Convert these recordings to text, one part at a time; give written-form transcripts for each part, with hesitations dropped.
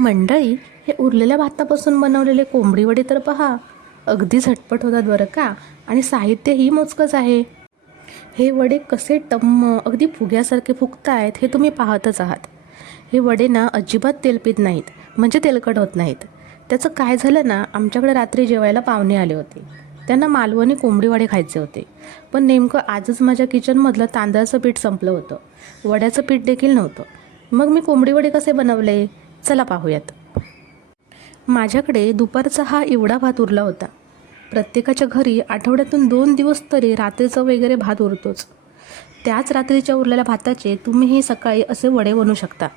मंडळी, हे उरलेल्या भातापासून बनवलेले कोंबडी वडे तर पहा, अगदी झटपट होतात बरं का. आणि साहित्यही मोजकंच आहे. हे वडे कसे टम्म अगदी फुग्यासारखे फुगतायत हे तुम्ही पाहतच आहात. हे वडे ना अजिबात तेल पित नाहीत, म्हणजे तेलकट होत नाहीत. त्याचं काय झालं ना, आमच्याकडे रात्री जेवायला पाहुणे आले होते. त्यांना मालवणी कोंबडी वडे खायचे होते. पण नेमकं आजच माझ्या किचनमधलं तांदळाचं पीठ संपलं होतं. वड्याचं पीठ देखील नव्हतं. मग मी कोंबडी वडे कसे बनवले, चला पाहूयात. माझ्याकडे दुपारचा हा एवढा भात उरला होता. प्रत्येकाच्या घरी आठवड्यातून 2 दिवस तरी रात्रीचा वगैरे भात उरतोच. त्याच रात्रीच्या उरलेल्या भाताचे तुम्ही हे सकाळी असे वडे बनवू शकता.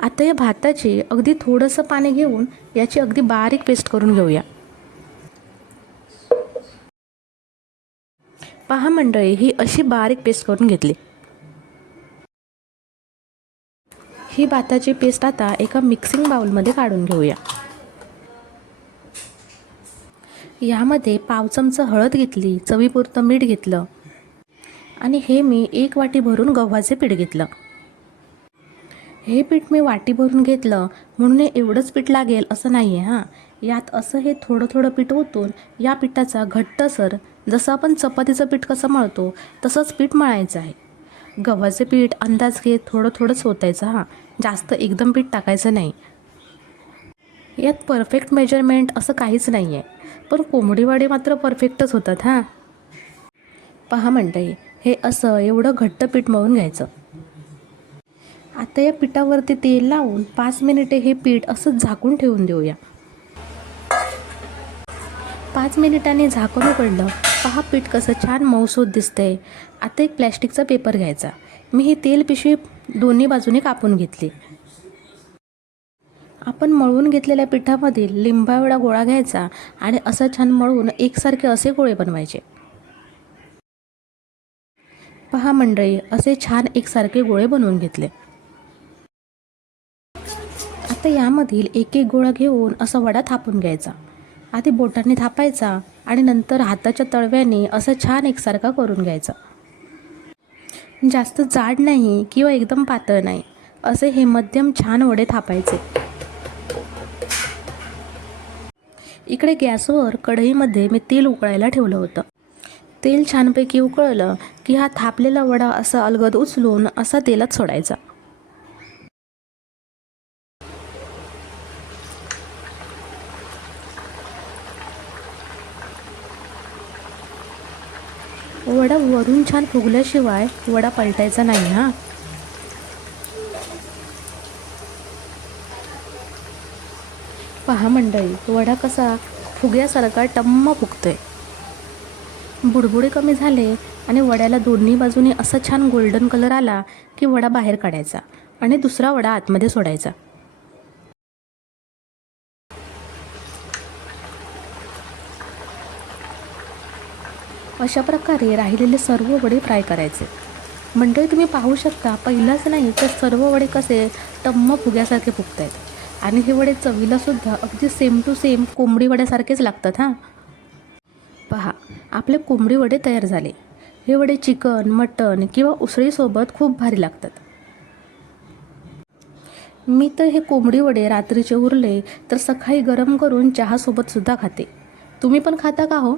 आता या भाताचे अगदी थोडंसं पाणी घेऊन याची अगदी बारीक पेस्ट करून घेऊया. पहा मंडळी, ही अशी बारीक पेस्ट करून घेतली. ही भाताची पेस्ट आता एका मिक्सिंग बाउलमध्ये काढून घेऊया. यामध्ये पाव चमचा हळद घेतली, चवीपुरतं मीठ घेतलं आणि हे मी 1 वाटी भरून गव्हाचे पीठ घेतलं. हे पीठ मी वाटी भरून घेतलं म्हणून एवढंच पीठ लागेल असं नाही आहे हां. यात असं हे थोडं थोडं पीठ ओतून या पिठाचा घट्टसर, जसं आपण चपातीचं पीठ कसं मळतो तसंच पीठ मळायचं आहे. गव्हाचे पीठ अंदाज घेत थोडं थोडंच ओतायचं हां, जास्त एकदम पीठ टाकायचं नाही. यात परफेक्ट मेजरमेंट असं काहीच नाही आहे, पण कोंबडी वडे मात्र परफेक्टच होतात हां. पहा मंडळी, हे असं एवढं घट्ट पीठ मळून घ्यायचं. आता या पिठावरती तेल लावून 5 मिनिटे हे पीठ असं झाकून ठेवून देऊया. 5 मिनिटांनी झाकण उघडलं. पहा पीठ कसं छान मऊसूत दिसतंय. आता एक प्लॅस्टिकचा पेपर घ्यायचा. मी ही तेल पिशवी दोन्ही बाजूने कापून घेतली. आपण मळून घेतलेल्या पिठामधील लिंबाएवढा गोळा घ्यायचा आणि असं छान मळून एकसारखे असे गोळे बनवायचे. पहा मंडळी, असे छान एकसारखे गोळे बनवून घेतले. आता यामधील एक एक गोळा घेऊन असा वडा थापून घ्यायचा. आधी बोटांनी थापायचा आणि नंतर हाताच्या तळव्याने असं छान एकसारखा करून घ्यायचा. जास्त जाड नाही किंवा एकदम पातळ नाही, असे हे मध्यम छान वडे थापायचे. इकडे गॅसवर कढईमध्ये मी तेल उकळायला ठेवलं होतं. तेल छानपैकी उकळलं की हा थापलेला वडा असा अलगद उचलून असा तेलात सोडायचा. वडा वरून छान फुगल्याशिवाय वडा पलटायचा नाही हां. पहा मंडळी, वडा कसा फुग्यासारखा टम्म फुगतोय. बुडबुडे कमी झाले आणि वड्याला दोन्ही बाजूने असा छान गोल्डन कलर आला की वडा बाहेर काढायचा आणि दुसरा वडा आतमध्ये सोडायचा. अशा प्रकारे राहिलेले सर्व वडे फ्राय करायचे. मंडळी, तुम्ही पाहू शकता, पहिलाच नाही तर सर्व वडे कसे टम्म फुग्यासारखे फुगत आहेत आणि हे वडे चवीलासुद्धा अगदी सेम टू सेम कोंबडी वड्यासारखेच लागतात हां. पहा, आपले कोंबडी वडे तयार झाले. हे वडे चिकन, मटण किंवा उसळीसोबत खूप भारी लागतात. मी तर हे कोंबडी वडे रात्रीचे उरले तर सकाळी गरम करून चहासोबतसुद्धा खाते. तुम्ही पण खाता का हो?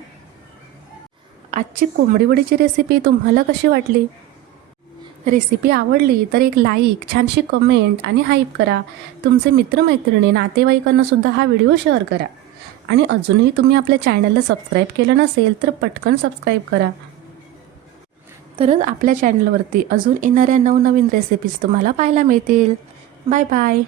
आजची कोंबडी वडीची रेसिपी तुम्हाला कशी वाटली? रेसिपी आवडली तर एक लाईक, छानशी कमेंट आणि हाईप करा. तुमचे मित्रमैत्रिणी, नातेवाईकांनासुद्धा हा व्हिडिओ शेअर करा. आणि अजूनही तुम्ही आपल्या चॅनलला सबस्क्राईब केलं नसेल तर पटकन सबस्क्राईब करा. तरच आपल्या चॅनलवरती अजून येणाऱ्या नवनवीन रेसिपीज तुम्हाला पाहायला मिळतील. Bye bye.